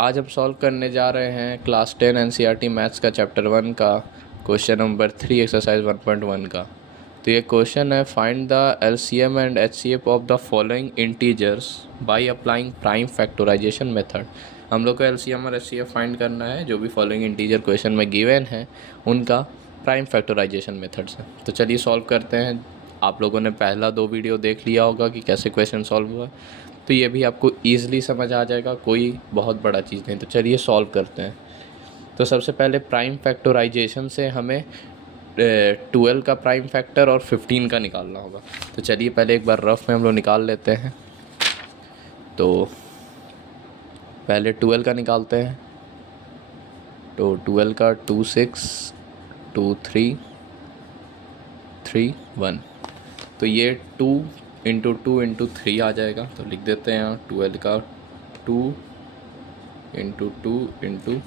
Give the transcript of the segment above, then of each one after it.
आज हम सॉल्व करने जा रहे हैं क्लास 10 एनसीईआरटी मैथ्स का चैप्टर 1 का क्वेश्चन नंबर 3 एक्सरसाइज 1.1 का। तो ये क्वेश्चन है, find the LCM and HCF of the following integers by applying prime factorisation method. हम लोग को एलसीएम और एचसीएफ फाइंड करना है जो भी फॉलोइंग इंटीजर क्वेश्चन में गिवन है उनका प्राइम फैक्टराइजेशन मेथड से। तो चलिए सॉल्व करते हैं। आप लोगों ने पहला 2 वीडियो देख लिया होगा कि कैसे क्वेश्चन सॉल्व हुआ, तो ये भी आपको ईज़िली समझ आ जाएगा, कोई बहुत बड़ा चीज़ नहीं। तो चलिए सॉल्व करते हैं। तो सबसे पहले प्राइम फैक्टराइजेशन से हमें 12 का प्राइम फैक्टर और 15 का निकालना होगा। तो चलिए पहले एक बार रफ में हम लोग निकाल लेते हैं। तो पहले 12 का निकालते हैं। तो 12 का 2 6 2 3 3 1। तो ये 2 इंटू 2 इंटू 3 आ जाएगा। तो लिख देते हैं यहाँ 12 का 2 इंटू 2 इंटू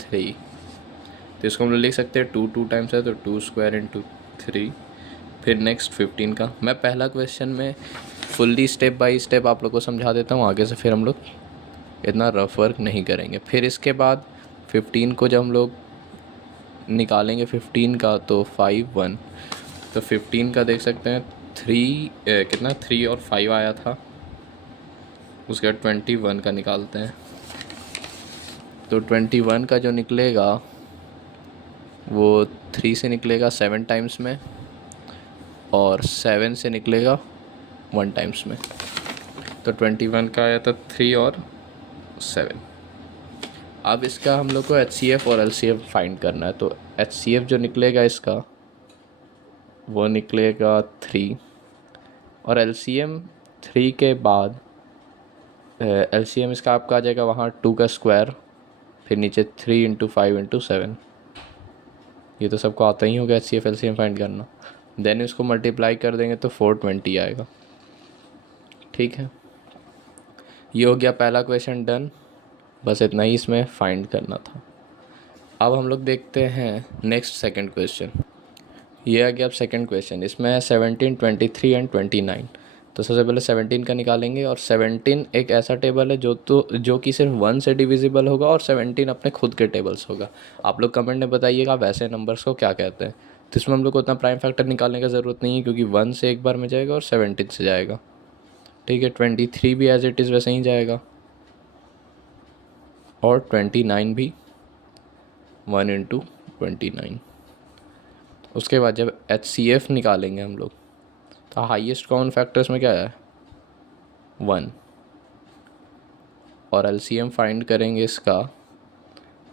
3। तो इसको हम लोग लिख सकते हैं 2 2 टाइम्स है तो 2 स्क्वायर इंटू 3। फिर नेक्स्ट 15 का। मैं पहला क्वेश्चन में फुल्ली स्टेप बाय स्टेप आप लोग को समझा देता हूँ, आगे से फिर हम लोग इतना रफ वर्क नहीं करेंगे। फिर इसके बाद 15 को जब हम लोग निकालेंगे 15 का तो 5 1। तो 15 का देख सकते हैं 3 और 5 आया था। उसके बाद 21 का निकालते हैं। तो 21 का जो निकलेगा वो 3 से निकलेगा 7 टाइम्स में और 7 से निकलेगा 1 टाइम्स में। तो 21 का आया था 3 और 7। अब इसका हम लोग को एचसीएफ और एलसीएम फाइंड करना है। तो एचसीएफ जो निकलेगा इसका वो निकलेगा 3 और एलसीएम 3 के बाद एलसीएम इसका आपका आ जाएगा वहाँ 2 का स्क्वायर, फिर नीचे 3 इंटू 5 इंटू 7। ये तो सबको आता ही होगा एचसीएफ एलसीएम फाइंड करना। देन इसको मल्टीप्लाई कर देंगे तो 420 आएगा। ठीक है, ये हो गया पहला क्वेश्चन डन। बस इतना ही इसमें फाइंड करना था। अब हम लोग देखते हैं नेक्स्ट सेकंड क्वेश्चन। ये आ गया अब सेकंड क्वेश्चन। इसमें है 17 23 एंड 29। तो सबसे पहले 17 का निकालेंगे और 17 एक ऐसा टेबल है जो कि सिर्फ 1 से डिविजिबल होगा और 17 अपने खुद के टेबल्स होगा। आप लोग कमेंट में बताइएगा वैसे नंबर्स को क्या कहते हैं। तो इसमें हम लोग को उतना प्राइम फैक्टर निकालने का ज़रूरत नहीं है क्योंकि 1 से एक बार में जाएगा और 17 से जाएगा। ठीक है, 23 भी एज इट इज़ वैसे ही जाएगा और 29 भी 1 इंटू 29। उसके बाद जब एचसीएफ निकालेंगे हम लोग तो हाईएस्ट कॉमन फैक्टर्स में क्या है 1 और एलसीएम फाइंड करेंगे इसका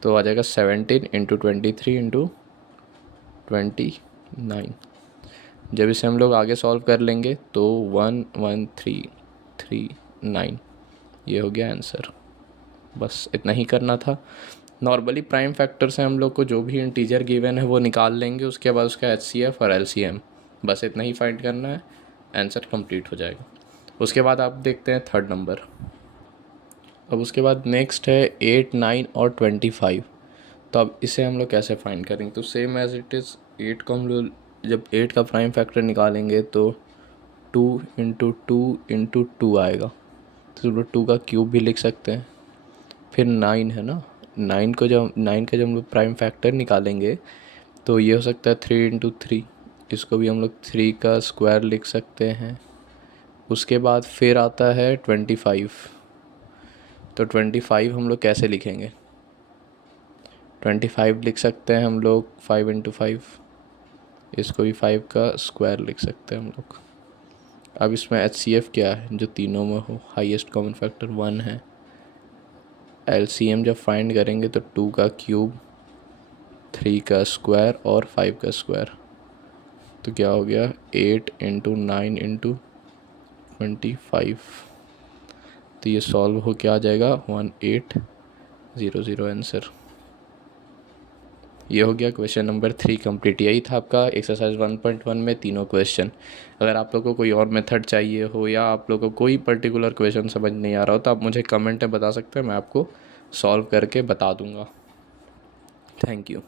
तो आ जाएगा 17 इंटू 23 इंटू 29। जब इसे हम लोग आगे सॉल्व कर लेंगे तो 1 1 3 3 9 ये हो गया आंसर। बस इतना ही करना था। नॉर्मली प्राइम फैक्टर से हम लोग को जो भी इंटीजर गिवन है वो निकाल लेंगे, उसके बाद उसका एचसीएफ और एलसीएम बस इतना ही फाइंड करना है, आंसर कंप्लीट हो जाएगा। उसके बाद आप देखते हैं थर्ड नंबर। अब उसके बाद नेक्स्ट है 8 9 और 25। तो अब इसे हम लोग कैसे फाइंड करेंगे। तो सेम एज इट इज़ 8 को हम लोग जब 8 का प्राइम फैक्टर निकालेंगे तो 2 इंटू 2 इंटू 2 आएगा। तो हम लोग 2 का क्यूब भी लिख सकते हैं। फिर 9 है ना, 9 का जब हम लोग प्राइम फैक्टर निकालेंगे तो ये हो सकता है 3 इंटू 3। इसको भी हम लोग 3 का स्क्वायर लिख सकते हैं। उसके बाद फिर आता है 25। तो 25 हम लोग कैसे लिखेंगे। 25 लिख सकते हैं हम लोग 5 इंटू 5। इसको भी 5 का स्क्वायर लिख सकते हैं हम लोग। अब इसमें एचसीएफ क्या है जो तीनों में हो, हाईएस्ट कॉमन फैक्टर 1 है। एलसीएम जब फाइंड करेंगे तो 2 का क्यूब 3 का स्क्वायर और 5 का स्क्वायर। तो क्या हो गया 8 इंटू 9 इंटू 25। तो ये सॉल्व हो क्या आ जाएगा 1800 आंसर। ये हो गया क्वेश्चन नंबर 3 कंप्लीट। यही था आपका एक्सरसाइज 1.1 में तीनों क्वेश्चन। अगर आप लोगों को कोई और मेथड चाहिए हो या आप लोगों को कोई पर्टिकुलर क्वेश्चन समझ नहीं आ रहा हो तो आप मुझे कमेंट में बता सकते हैं, मैं आपको सॉल्व करके बता दूंगा। Thank you.